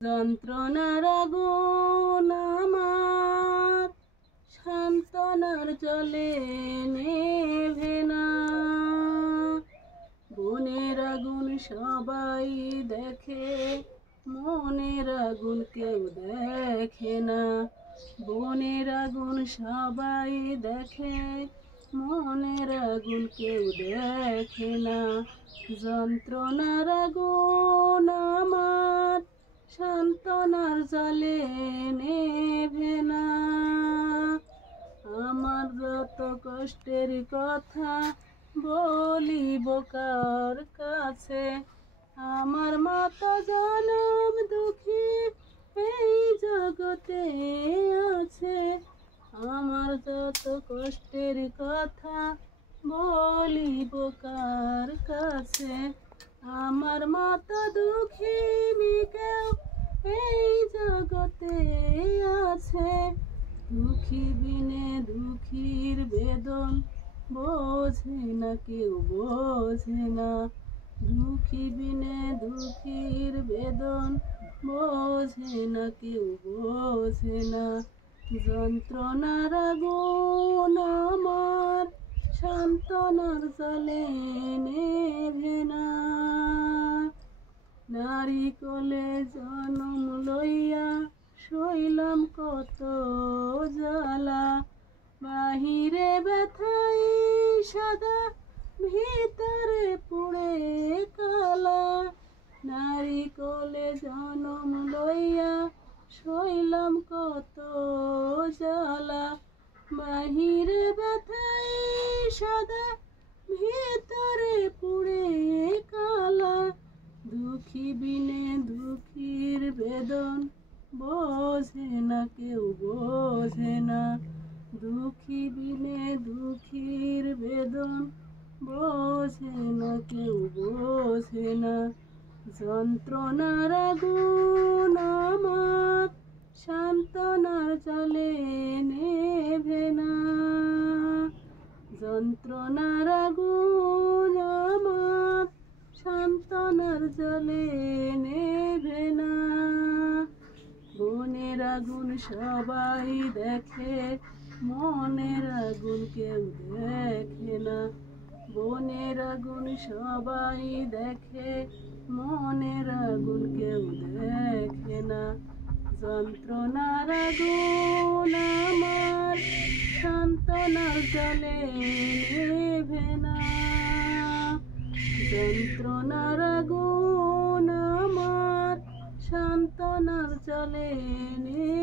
যন্ত্রণার আগুন আমার সান্ত্বনার জলে নেভে না। বনের আগুন সবাই দেখে, মনের আগুন কেউ দেখে না। বনের আগুন সবাই দেখে, মনের আগুন কেউ দেখে না। যন্ত্রণার আগুন আমার সান্ত্বনার জলে নেভে না। আমার যত কষ্টের কথা বলিব কার কাছে, আমার মতো জনম দুঃখী এই জগতে আছে। আমার যত কষ্টের কথা বলিব কার কাছে, আমার মতো দুঃখী কেউ এই জগতে আছে। দুঃখী বিনে দুঃখীর বেদন বোঝে না কেউ, বোঝে না। দুঃখী বিনে দুঃখীর বেদন বোঝে না কেউ, বোঝে না। যন্ত্রণার আগুন আমার সান্ত্বনার জলে নেভে না। নারী কোলে জনম লইয়া সইলাম কত জ্বালা, বাহিরে ব্যথাই সাদা, ভিতরে পুড়ে কালা। নারী কোলে জনম লইয়া সইলাম কত জ্বালা, বাহিরে ব্যথাই সাদা, ভিতরে পুড়ে কালা। দুঃখী বিনে দুঃখীর বেদন বোঝে না কেউ, বোঝে না। দুঃখী বিনে দুঃখীর বেদন বোঝে না কেউ, বোঝে না। যন্ত্রণার আগুন আমার সান্ত্বনার জলে নেভে না। যন্ত্রণার আগুন আমার সান্ত্বনার জলে নেভে না। বনের আগুন সবাই দেখে, মনের আগুন কেউ দেখে না। বনের আগুন সবাই দেখে, মনের আগুন কেউ দেখে না। যন্ত্রণার আগুন আমার সান্ত্বনার জলে নেভে না। যন্ত্রণার আগুন আমার সান্ত্বনার জলে নেভে না।